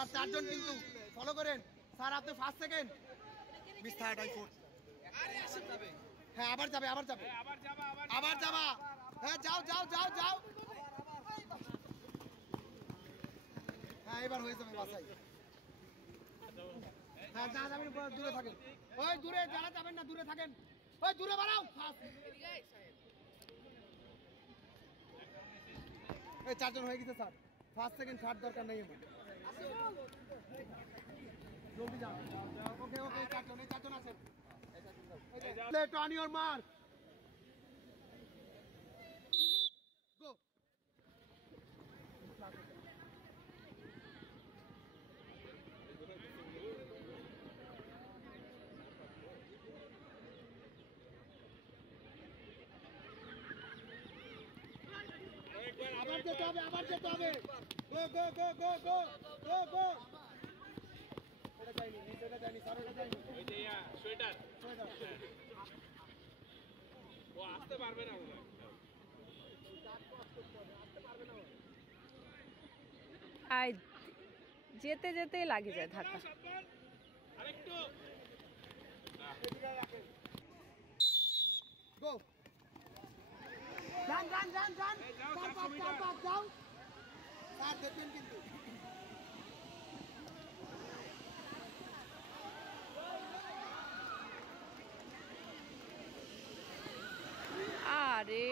Sir চারজন কিন্তু follow করেন স্যার আপনি first second miss third eye fourth হ্যাঁ আবার যাবে হ্যাঁ যাও হ্যাঁ এবার হয়ে যাবে বাসাই হ্যাঁ যা যাবেন দূরে থাকেন ওই দূরে যারা যাবেন না দূরে থাকেন ওই দূরে বাড়াও এই চারজন হয়ে গেছে স্যার ফার্স্ট সেকেন্ড থার্ড দরকার নেই আমার জলদি যাও ওকে চারজন আছেন লেট অন ইওর মার্ক গো আবার যেতে হবে গো এটা যায়নি স্যার এটা যায়নি ওই যে সোয়েটার ও আসতে পারবে না আয় যেতে যেতেই লাগে যায় ধাক্কা আরেকটু গো যান যাও স্যার দেখবেন কিন্তু আরে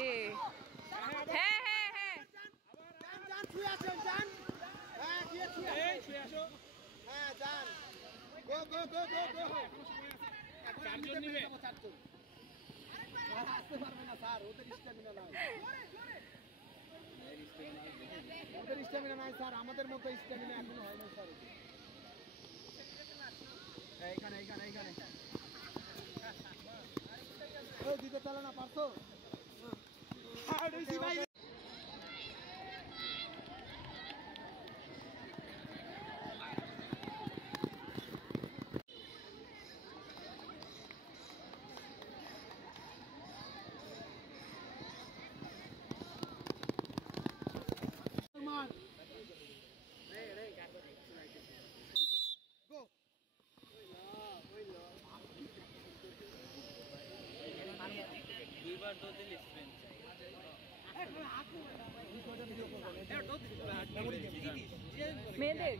হ্যাঁ যান ছুঁয়ে আসেন যান হ্যাঁ গিয়ে ছুঁয়ে আসো হ্যাঁ যান গো এখন চারজন নিবে চারজন স্যার আসতে পারবে না স্যার ওদের স্ট্যামিনা নাই স্যার আমাদের মতো স্ট্যামিনা এখনো হয় না স্যার এইখানে ওই দিতে চলে না পারতো ভাই Go. দুইবার তো দিলি স্পেন মেয়েদের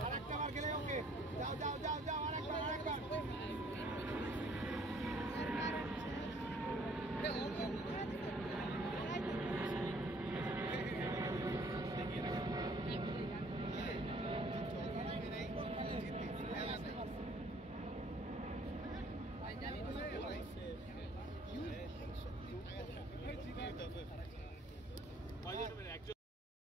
আরেকটা বার গেলে ওকে যাও আরেকবার